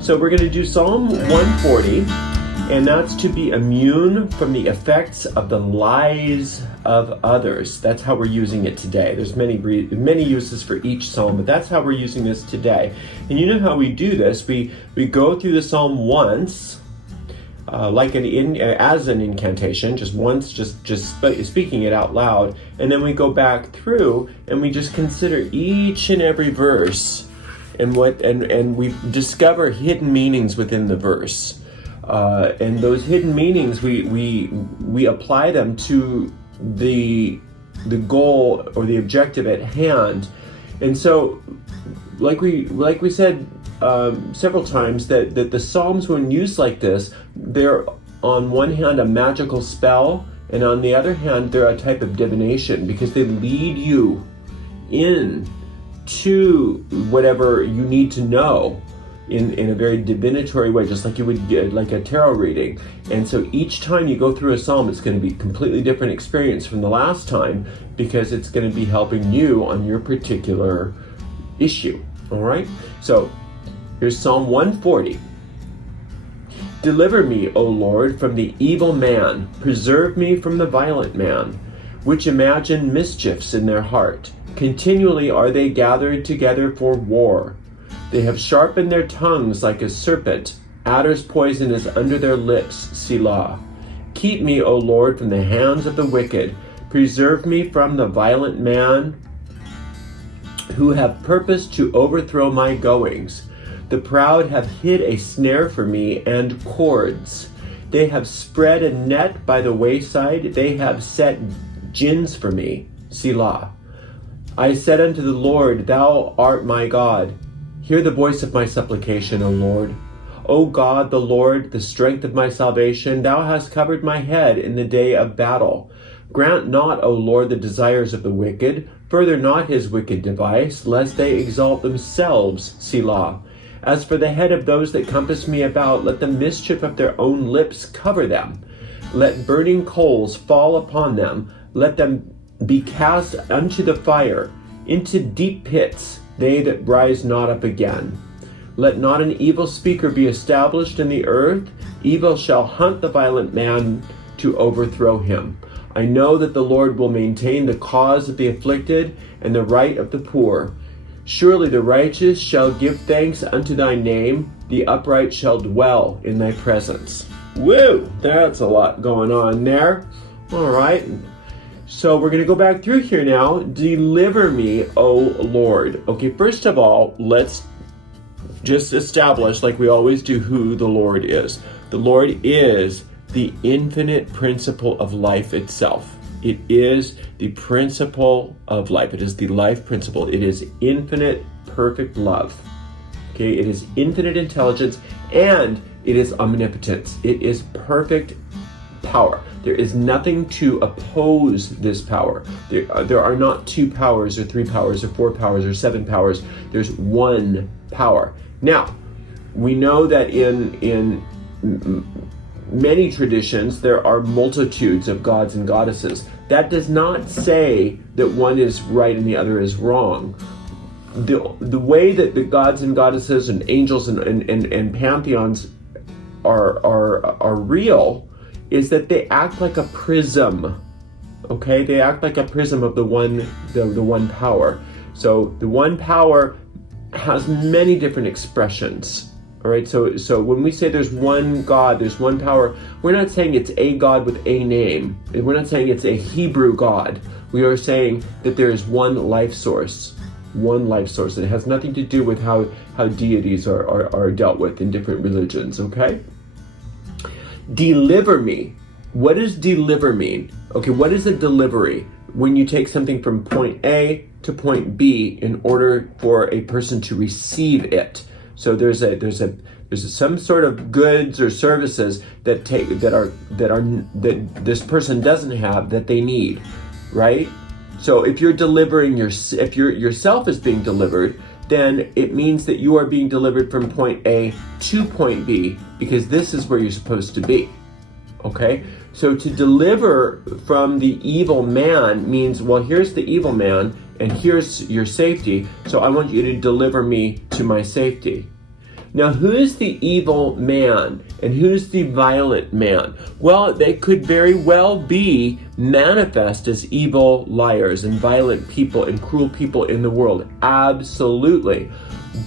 So we're going to do Psalm 140, and that's to be immune from the effects of the lies of others. That's how we're using it today. There's many uses for each psalm, but that's how we're using this today. And you know how we do this? We go through the psalm once, like as an incantation, just once, just speaking it out loud, and then we go back through and we just consider each and every verse, and we discover hidden meanings within the verse, and those hidden meanings we apply them to the goal or the objective at hand. And so, like we said several times, that the Psalms, when used like this, they're on one hand a magical spell, and on the other hand they're a type of divination, because they lead you in to whatever you need to know in a very divinatory way, just like you would get like a tarot reading. And so each time you go through a psalm, it's going to be a completely different experience from the last time, because it's going to be helping you on your particular issue. All right, so here's Psalm 140. Deliver me, O Lord, from the evil man. Preserve me from the violent man, which imagine mischiefs in their heart. Continually are they gathered together for war. They have sharpened their tongues like a serpent. Adder's poison is under their lips. Selah. Keep me, O Lord, from the hands of the wicked. Preserve me from the violent man, who have purposed to overthrow my goings. The proud have hid a snare for me and cords. They have spread a net by the wayside. They have set gins for me. Selah. I said unto the Lord, Thou art my God. Hear the voice of my supplication, O Lord. O God, the Lord, the strength of my salvation, Thou hast covered my head in the day of battle. Grant not, O Lord, the desires of the wicked. Further not his wicked device, lest they exalt themselves. Selah. As for the head of those that compass me about, let the mischief of their own lips cover them. Let burning coals fall upon them. Let them be cast unto the fire, into deep pits, they that rise not up again. Let not an evil speaker be established in the earth. Evil shall hunt the violent man to overthrow him. I know that the Lord will maintain the cause of the afflicted and the right of the poor. Surely the righteous shall give thanks unto thy name. The upright shall dwell in thy presence. Woo! That's a lot going on there. All right. So we're going to go back through here now. Deliver me, O Lord. Okay, first of all, let's just establish, like we always do, who the Lord is. The Lord is the infinite principle of life itself. It is the principle of life. It is the life principle. It is infinite, perfect love. Okay, it is infinite intelligence, and it is omnipotence. It is perfect power. There is nothing to oppose this power. There are not two powers or three powers or four powers or seven powers. There's one power. Now, we know that in many traditions there are multitudes of gods and goddesses. That does not say that one is right and the other is wrong. The way that the gods and goddesses and angels and pantheons are real is that they act like a prism. Okay, they act like a prism of the one power. So the one power has many different expressions. All right, so when we say there's one God, there's one power, we're not saying it's a God with a name. We're not saying it's a Hebrew God. We are saying that there is one life source. One life source. It has nothing to do with how deities are dealt with in different religions, okay? Deliver me. What does deliver mean? Okay, what is a delivery? When you take something from point A to point B in order for a person to receive it. So there's some sort of goods or services that this person doesn't have that they need, right? So if you're delivering if yourself is being delivered, then it means that you are being delivered from point A to point B, because this is where you're supposed to be. Okay? So to deliver from the evil man means, well, here's the evil man and here's your safety. So I want you to deliver me to my safety. Now, who's the evil man and who's the violent man? Well, they could very well be manifest as evil liars and violent people and cruel people in the world. Absolutely.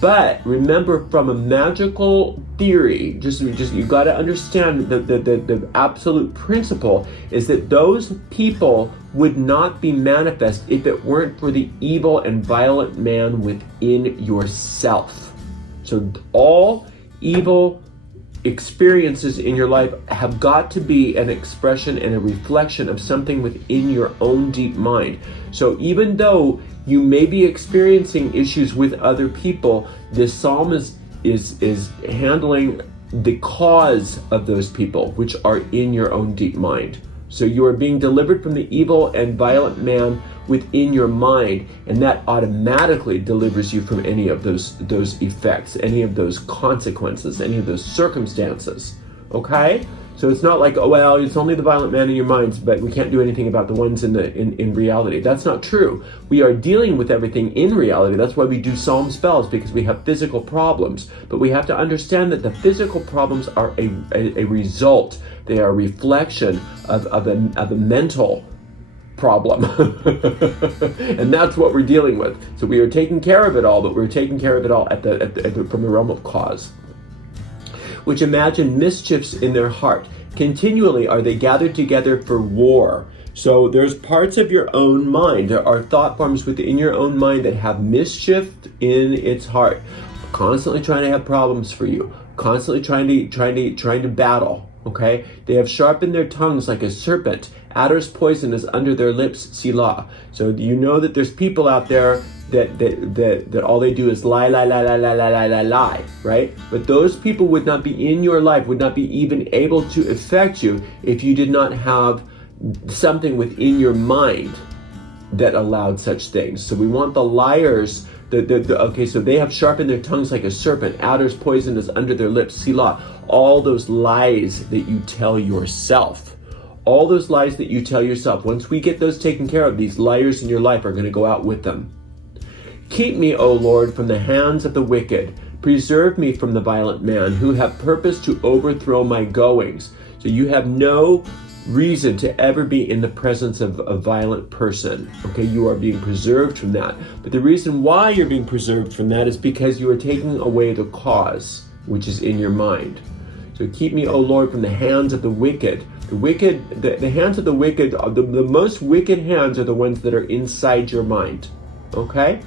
But remember, from a magical theory, just you got to understand the absolute principle is that those people would not be manifest if it weren't for the evil and violent man within yourself. So all evil experiences in your life have got to be an expression and a reflection of something within your own deep mind. So even though you may be experiencing issues with other people, this psalm is handling the cause of those people, which are in your own deep mind. So you are being delivered from the evil and violent man within your mind, and that automatically delivers you from any of those effects, any of those consequences, any of those circumstances. Okay? So it's not like, oh well, it's only the violent man in your minds, but we can't do anything about the ones in reality. That's not true. We are dealing with everything in reality. That's why we do psalm spells, because we have physical problems. But we have to understand that the physical problems are a result. They are a reflection of a mental problem. And that's what we're dealing with. So we are taking care of it all, but we're taking care of it all from the realm of cause. Which imagine mischiefs in their heart. Continually are they gathered together for war. So there's parts of your own mind. There are thought forms within your own mind that have mischief in its heart, constantly trying to have problems for you, constantly trying to battle. Okay, they have sharpened their tongues like a serpent. Adder's poison is under their lips. Selah. So you know that there's people out there that all they do is lie, right? But those people would not be in your life, would not be even able to affect you if you did not have something within your mind that allowed such things. So we want the liars. Okay, so they have sharpened their tongues like a serpent. Adder's poison is under their lips. Selah. All those lies that you tell yourself. All those lies that you tell yourself. Once we get those taken care of, these liars in your life are going to go out with them. Keep me, O Lord, from the hands of the wicked. Preserve me from the violent man who have purpose to overthrow my goings. So you have no reason to ever be in the presence of a violent person. Okay, you are being preserved from that. But the reason why you're being preserved from that is because you are taking away the cause, which is in your mind. So keep me, O Lord, from the hands of the wicked. The hands of the wicked, the most wicked hands are the ones that are inside your mind. Okay?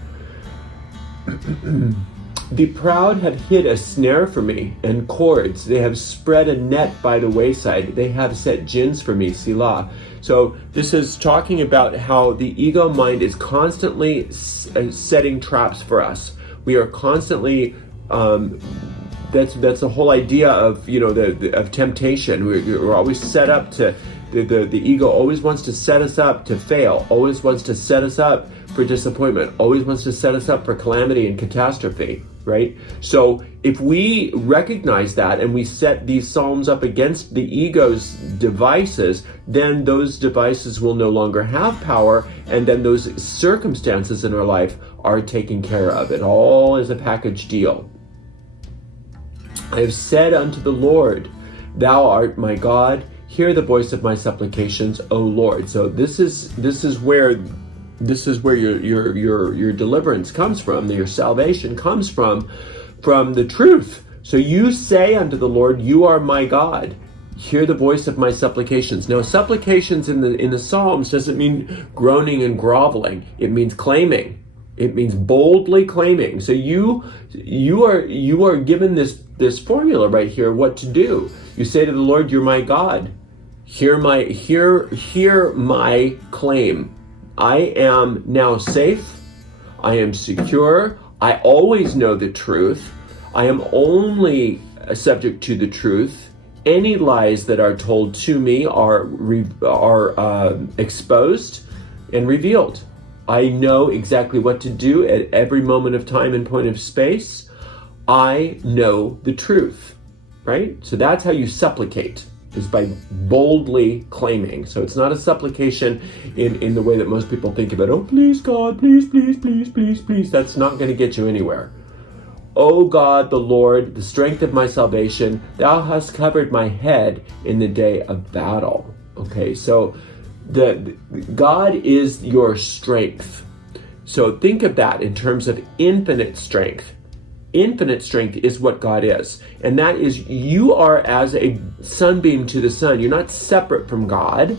The proud have hid a snare for me and cords. They have spread a net by the wayside. They have set gins for me, Selah. So this is talking about how the ego mind is constantly setting traps for us. We are constantly, that's the whole idea of, of temptation. We're always set up to, the ego always wants to set us up to fail, always wants to set us up for disappointment, always wants to set us up for calamity and catastrophe, right? So if we recognize that and we set these psalms up against the ego's devices, then those devices will no longer have power, and then those circumstances in our life are taken care of. It all is a package deal. I have said unto the Lord, Thou art my God, hear the voice of my supplications, O Lord. So this is where your deliverance comes from, your salvation comes from the truth. So you say unto the Lord, You are my God. Hear the voice of my supplications. Now, supplications in the Psalms doesn't mean groaning and groveling. It means claiming. It means boldly claiming. So you are given this formula right here, what to do. You say to the Lord, You're my God. Hear my claim. I am now safe. I am secure. I always know the truth. I am only subject to the truth. Any lies that are told to me are exposed and revealed. I know exactly what to do at every moment of time and point of space. I know the truth, right? So that's how you supplicate, is by boldly claiming. So it's not a supplication in the way that most people think of it. Oh, please, God, please, please, please, please, please. That's not going to get you anywhere. O God, the Lord, the strength of my salvation, thou hast covered my head in the day of battle. Okay, so God is your strength. So think of that in terms of infinite strength. Infinite strength is what God is. And that is, you are as a sunbeam to the sun. You're not separate from God.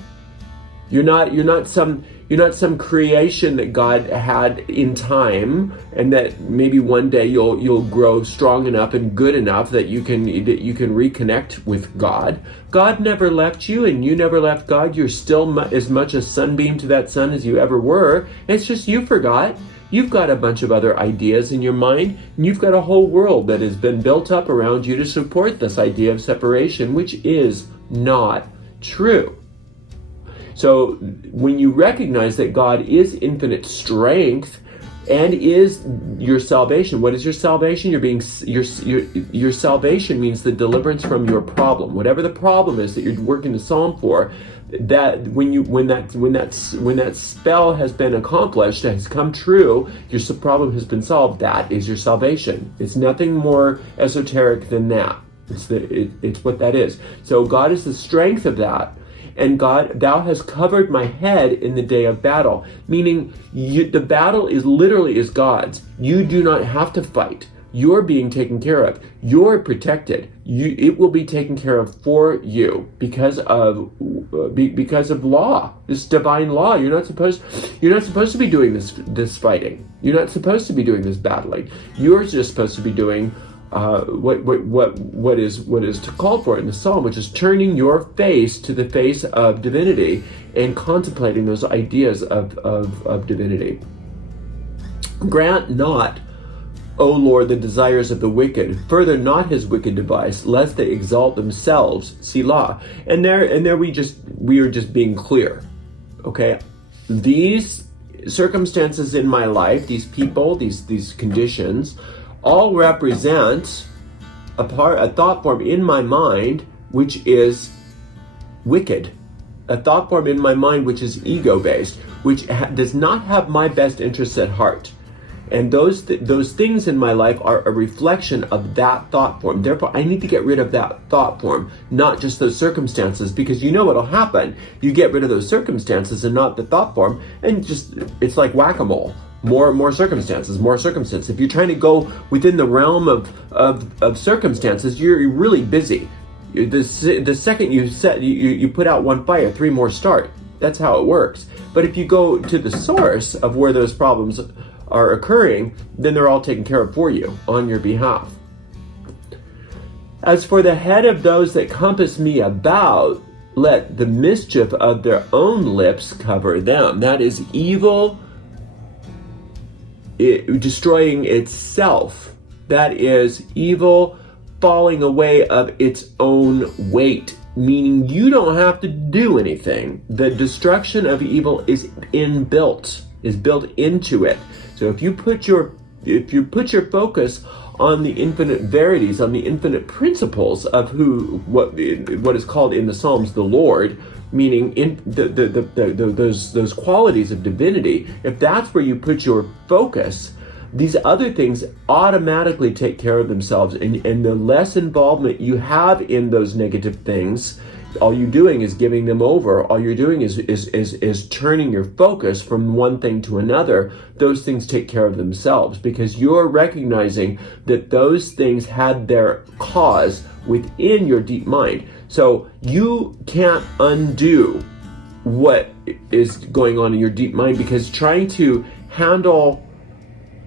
You're not some creation that God had in time, and that maybe one day you'll grow strong enough and good enough that you can reconnect with God. God never left you, and you never left God. You're still as much a sunbeam to that sun as you ever were. It's just you forgot. You've got a bunch of other ideas in your mind, and you've got a whole world that has been built up around you to support this idea of separation, which is not true. So when you recognize that God is infinite strength and is your salvation, what is your salvation? Your salvation means the deliverance from your problem, whatever the problem is that you're working the psalm for. That when that spell has been accomplished, has come true, your problem has been solved. That is your salvation. It's nothing more esoteric than that. It's what that is. So God is the strength of that. And God, thou hast covered my head in the day of battle. Meaning, the battle is God's. You do not have to fight. You're being taken care of. You're protected. It will be taken care of for you because of law. This divine law. You're not supposed to be doing this fighting. You're not supposed to be doing this battling. You're just supposed to be doing what is called for in the psalm, which is turning your face to the face of divinity and contemplating those ideas of divinity. Grant not, O Lord, the desires of the wicked, further not his wicked device, lest they exalt themselves. Selah. And there we are just being clear. Okay, these circumstances in my life, these people, these conditions, all represent a thought form in my mind which is wicked, a thought form in my mind which is ego-based, which does not have my best interests at heart. And those things in my life are a reflection of that thought form. Therefore, I need to get rid of that thought form, not just those circumstances, because you know what'll happen. You get rid of those circumstances and not the thought form, and it's like whack-a-mole. More circumstances. If you're trying to go within the realm of circumstances, you're really busy. The second you put out one fire, three more start. That's how it works. But if you go to the source of where those problems are occurring, then they're all taken care of for you on your behalf. As for the head of those that compass me about, let the mischief of their own lips cover them. That is evil destroying itself. That is evil falling away of its own weight, meaning you don't have to do anything. The destruction of evil is built into it. So if you put your focus on the infinite verities, on the infinite principles of what is called in the Psalms the Lord, meaning in those qualities of divinity, if that's where you put your focus, these other things automatically take care of themselves, and the less involvement you have in those negative things, all you're doing is giving them over. All you're doing is turning your focus from one thing to another. Those things take care of themselves because you're recognizing that those things had their cause within your deep mind. So you can't undo what is going on in your deep mind, because trying to handle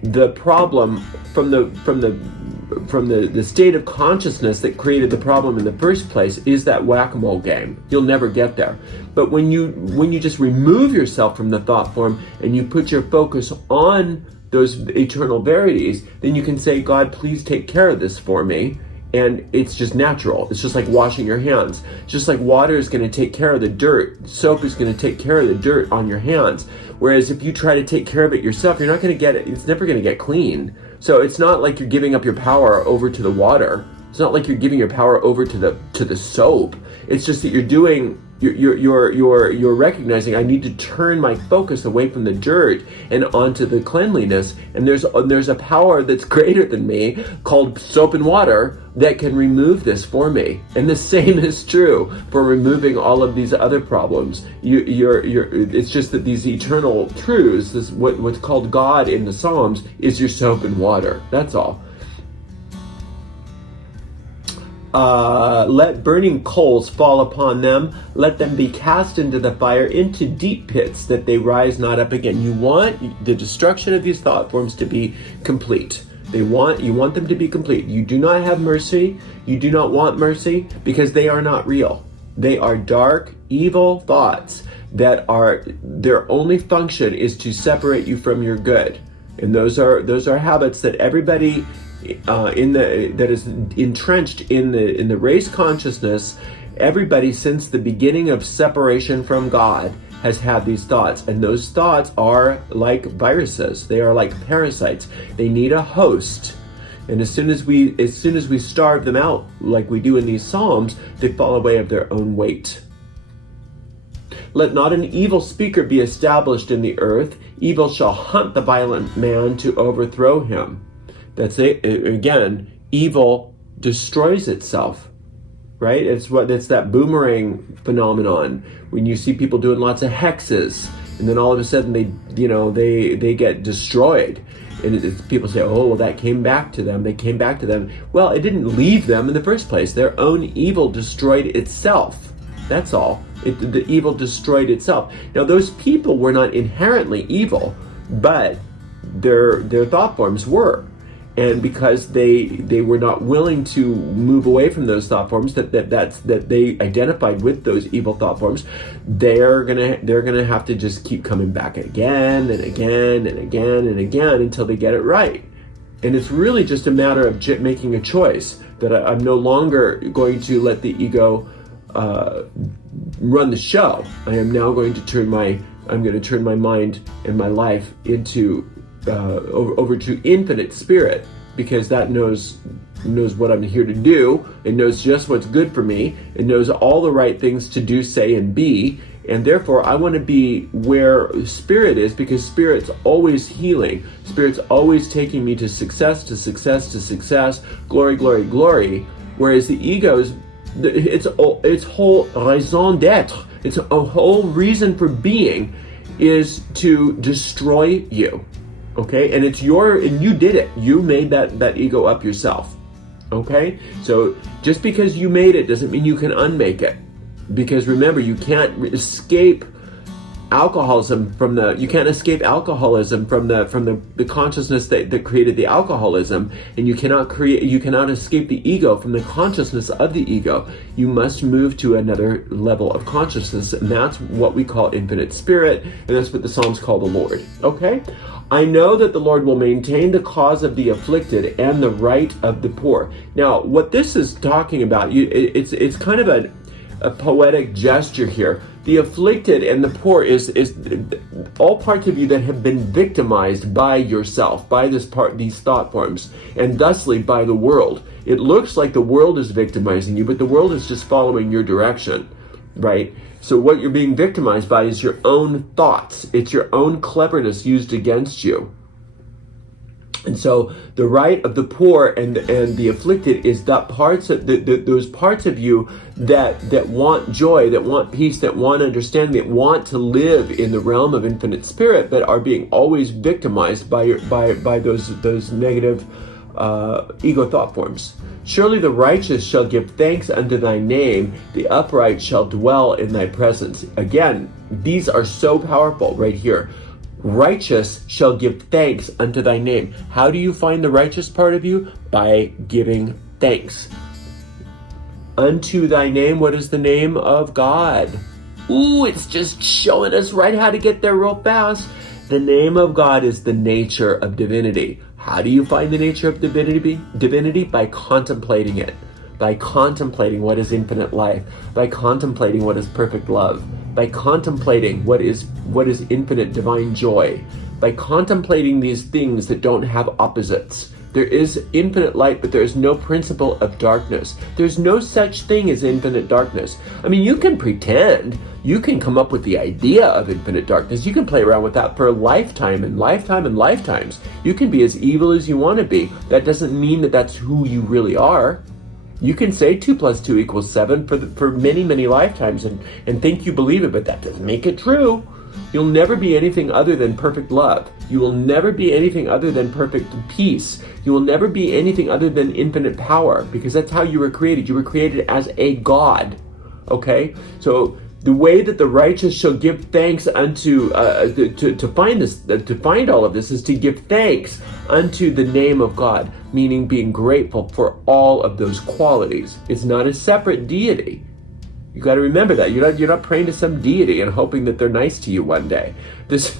the problem from the state of consciousness that created the problem in the first place is that whack-a-mole game. You'll never get there. But when you just remove yourself from the thought form and you put your focus on those eternal verities, then you can say, God, please take care of this for me. And it's just natural. It's just like washing your hands. Just like water is going to take care of the dirt, soap is going to take care of the dirt on your hands. Whereas if you try to take care of it yourself, you're not going to get it. It's never going to get clean. So it's not like you're giving up your power over to the water. It's not like you're giving your power over to the soap. It's just that you're doing You're recognizing, I need to turn my focus away from the dirt and onto the cleanliness. And there's a power that's greater than me called soap and water that can remove this for me. And the same is true for removing all of these other problems. It's just that these eternal truths, this what's called God in the Psalms, is your soap and water. That's all. Let burning coals fall upon them. Let them be cast into the fire, into deep pits, that they rise not up again. You want the destruction of these thought forms to be complete. You want them to be complete. You do not have mercy. You do not want mercy because they are not real. They are dark, evil thoughts that their only function is to separate you from your good. And those are habits that everybody that is entrenched in the race consciousness, everybody since the beginning of separation from God has had these thoughts, and those thoughts are like viruses. They are like parasites. They need a host, and as soon as we starve them out, like we do in these Psalms, they fall away of their own weight. Let not an evil speaker be established in the earth. Evil shall hunt the violent man to overthrow him. That's it. Again, evil destroys itself, right? It's that boomerang phenomenon when you see people doing lots of hexes, and then all of a sudden they get destroyed, and people say, "Oh, well, that came back to them." They came back to them. Well, it didn't leave them in the first place. Their own evil destroyed itself. That's all. The evil destroyed itself. Now, those people were not inherently evil, but their thought forms were. And because they were not willing to move away from those thought forms that they identified with those evil thought forms, they're gonna have to just keep coming back again and again and again and again until they get it right. And it's really just a matter of making a choice that I'm no longer going to let the ego run the show. I am now going to turn my mind and my life into over to infinite spirit, because that knows what I'm here to do. It knows just what's good for me. It knows all the right things to do, say, and be. And therefore, I want to be where spirit is, because spirit's always healing. Spirit's always taking me to success, to success, to success, glory, glory, glory. Whereas the ego's, its whole raison d'être, its a whole reason for being is to destroy you. Okay, and you did it. You made that ego up yourself. Okay, so just because you made it doesn't mean you can unmake it. Because remember, you can't escape alcoholism from the consciousness that created the alcoholism, and you cannot escape the ego from the consciousness of the ego. You must move to another level of consciousness, and that's what we call infinite spirit, and that's what the Psalms call the Lord. Okay? I know that the Lord will maintain the cause of the afflicted and the right of the poor. Now, what this is talking about, it's kind of a poetic gesture here. The afflicted and the poor is all parts of you that have been victimized by yourself, by these thought forms, and thusly by the world. It looks like the world is victimizing you, but the world is just following your direction, right? So what you're being victimized by is your own thoughts. It's your own cleverness used against you. And so the right of the poor and the afflicted is that those parts of you that want joy, that want peace, that want understanding, that want to live in the realm of infinite spirit, but are being always victimized by those negative ego thought forms. Surely the righteous shall give thanks unto thy name, the upright shall dwell in thy presence. Again, these are so powerful right here. Righteous shall give thanks unto thy name. How do you find the righteous part of you? By giving thanks. Unto thy name, what is the name of God? Ooh, it's just showing us right how to get there real fast. The name of God is the nature of divinity. How do you find the nature of divinity? By contemplating it. By contemplating what is infinite life. By contemplating what is perfect love. By contemplating what is infinite divine joy. By contemplating these things that don't have opposites. There is infinite light, but there is no principle of darkness. There's no such thing as infinite darkness. I mean, you can pretend, you can come up with the idea of infinite darkness. You can play around with that for a lifetime and lifetime and lifetimes. You can be as evil as you want to be. That doesn't mean that that's who you really are. You can say 2 + 2 = 7 for many, many lifetimes and think you believe it, but that doesn't make it true. You'll never be anything other than perfect love. You will never be anything other than perfect peace. You will never be anything other than infinite power, because that's how you were created. You were created as a God. Okay? So the way that the righteous shall give thanks unto to find all of this is to give thanks unto the name of God, meaning being grateful for all of those qualities. It's not a separate deity. You got to remember that. You're not praying to some deity and hoping that they're nice to you one day. This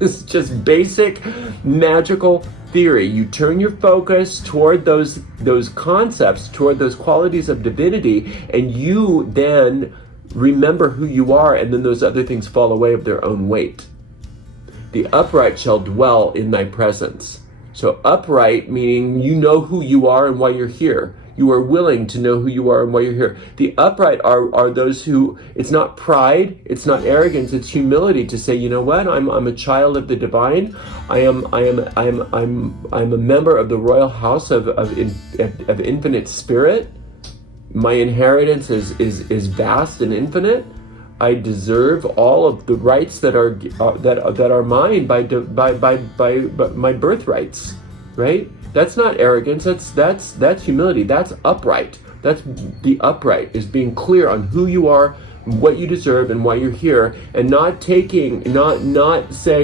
is just basic magical theory. You turn your focus toward those concepts, toward those qualities of divinity, and you then remember who you are, and then those other things fall away of their own weight. The upright shall dwell in thy presence. So upright meaning you know who you are and why you're here. You are willing to know who you are and why you're here. The upright are those who, it's not pride, it's not arrogance, it's humility to say, you know what, I'm a child of the divine. I'm a member of the royal house of infinite spirit. My inheritance is vast and infinite. I deserve all of the rights that are mine by my birthrights, right? That's not arrogance. That's humility. That's upright. That's the upright, is being clear on who you are, what you deserve, and why you're here, and not saying,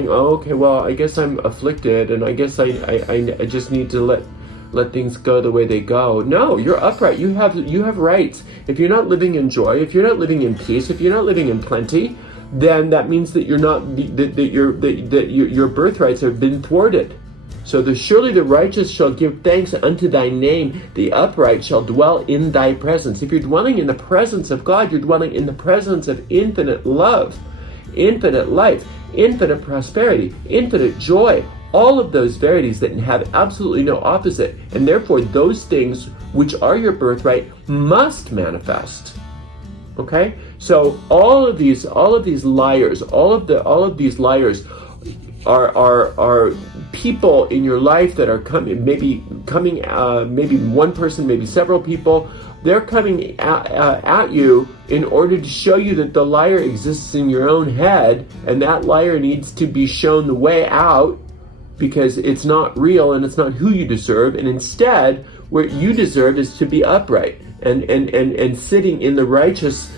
oh, okay, well, I guess I'm afflicted, and I guess I just need to let things go the way they go. No, you're upright. You have rights. If you're not living in joy, if you're not living in peace, if you're not living in plenty, then that means that your birthrights have been thwarted. So surely the righteous shall give thanks unto thy name. The upright shall dwell in thy presence. If you're dwelling in the presence of God, you're dwelling in the presence of infinite love, infinite life, infinite prosperity, infinite joy. All of those verities that have absolutely no opposite. And therefore those things which are your birthright must manifest. Okay? So all of these liars, all of these liars are people in your life that are coming, maybe one person, maybe several people. They're coming at you in order to show you that the liar exists in your own head, and that liar needs to be shown the way out, because it's not real and it's not who you deserve. And instead, what you deserve is to be upright and sitting in the righteous.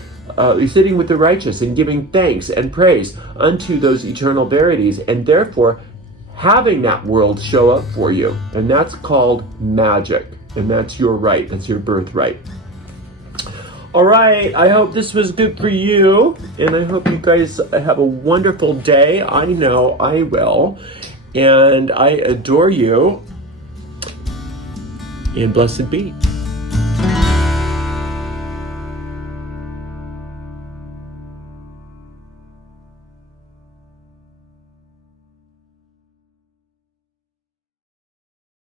Sitting with the righteous and giving thanks and praise unto those eternal verities, and therefore having that world show up for you. And that's called magic, and that's your right, that's your birthright. All right, I hope this was good for you, and I hope you guys have a wonderful day. I know I will, and I adore you, and blessed be.